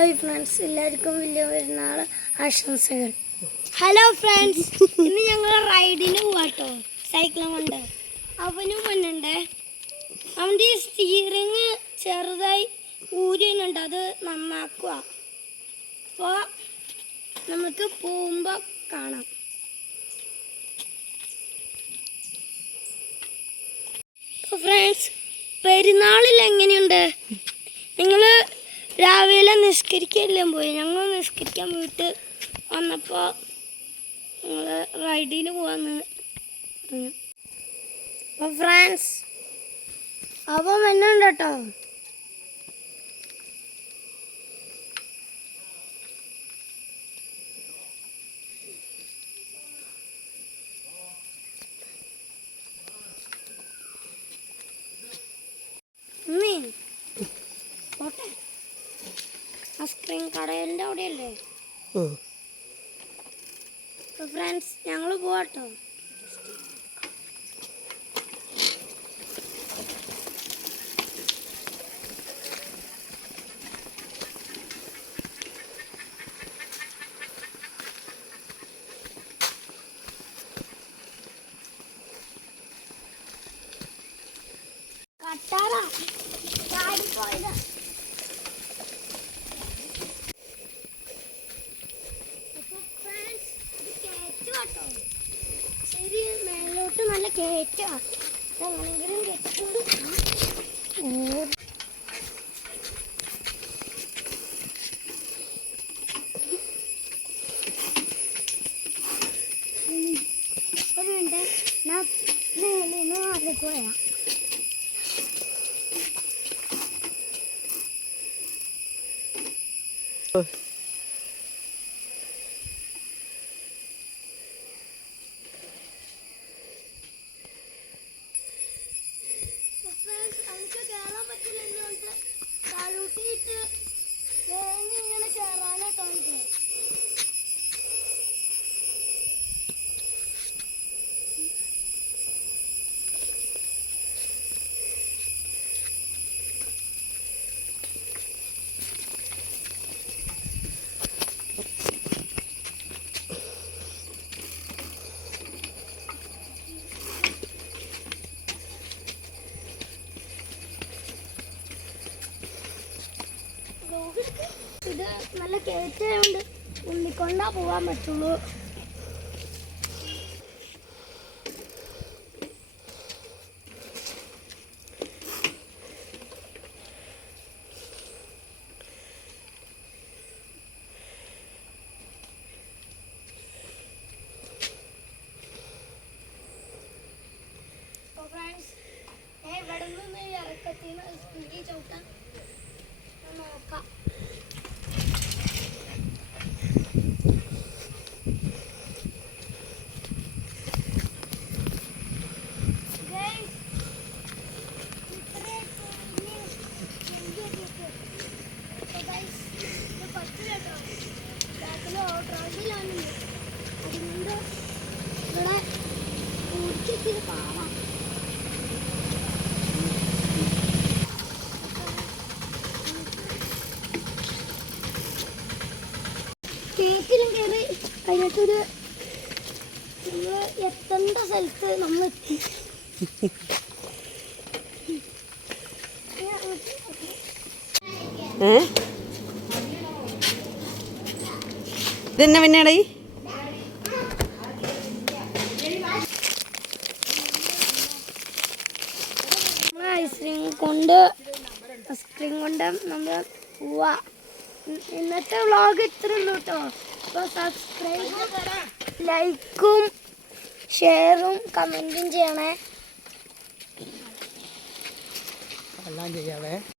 Hi friends എല്ലാവർക്കും വലിയ പെരുന്നാൾ ആശംസകൾ. ഹലോ ഫ്രണ്ട്സ് ഇന്ന് ഞങ്ങൾ റൈഡിന് പോവാട്ടോ സൈക്കിളും കൊണ്ട്. അവനും മുന്നുണ്ട് അവന്റെ സ്റ്റിയറിങ് ചെറുതായി ഊരിനുണ്ട് അത് നന്നാക്കുക അപ്പോൾ നമുക്ക് പോകുമ്പോൾ കാണാം. ഫ്രണ്ട്സ് പെരുന്നാളിൽ എങ്ങനെയുണ്ട്? നിങ്ങൾ രാവിലെ നിസ്കരിക്കെല്ലാം പോയി? ഞങ്ങൾ നിസ്കരിക്കാൻ പോയിട്ട് വന്നപ്പോൾ ഞങ്ങൾ റൈഡിന് പോവാന്ന് അപ്പോൾ ഫ്രണ്ട്സ് അപ്പം എന്നുണ്ട് കേട്ടോ. ഐസ്ക്രീം അവിടെ അവിടെയല്ലേ? ഫ്രണ്ട്സ് ഞങ്ങൾ പോവാട്ടോ. കേറ്റാ എങ്ങനെങ്കിലും കെട്ടിക്കൊണ്ട് മിനിറ്റ് ഞാൻ നിന്ന് പോയാ. നമുക്ക് വേഗം ഇങ്ങനെ കേറാനാട്ടോ നല്ല കയറ്റായതുകൊണ്ട് ഉണ്ണിക്കൊണ്ടാ പോവാൻ പറ്റുള്ളൂ. ഫ്രണ്ട്സ് ഞാൻ ഇവിടെ നിന്ന് ഇറക്കത്തിൽ നിന്ന് സ്പീഡിൽ ചവിട്ടാൻ നോക്കാം. കേക്കിലും കയറി കഴിഞ്ഞിട്ടൊരു നമ്മൾ എത്തേണ്ട സ്ഥലത്ത് നമ്മൾ എത്തി. ഇതെന്നെ പിന്നേടേ ഐസ്ക്രീം കൊണ്ട് സ്ക്രീൻ കൊണ്ട് നമ്മൾ പോവാ. ഇന്നത്തെ വ്ളോഗ് ഇത്ര ഉള്ളൂ കേട്ടോ സബ്സ്ക്രൈബ് ലൈക്കും ഷെയറും കമന്റും ചെയ്യണേ. എല്ലാം ചെയ്യാവേ.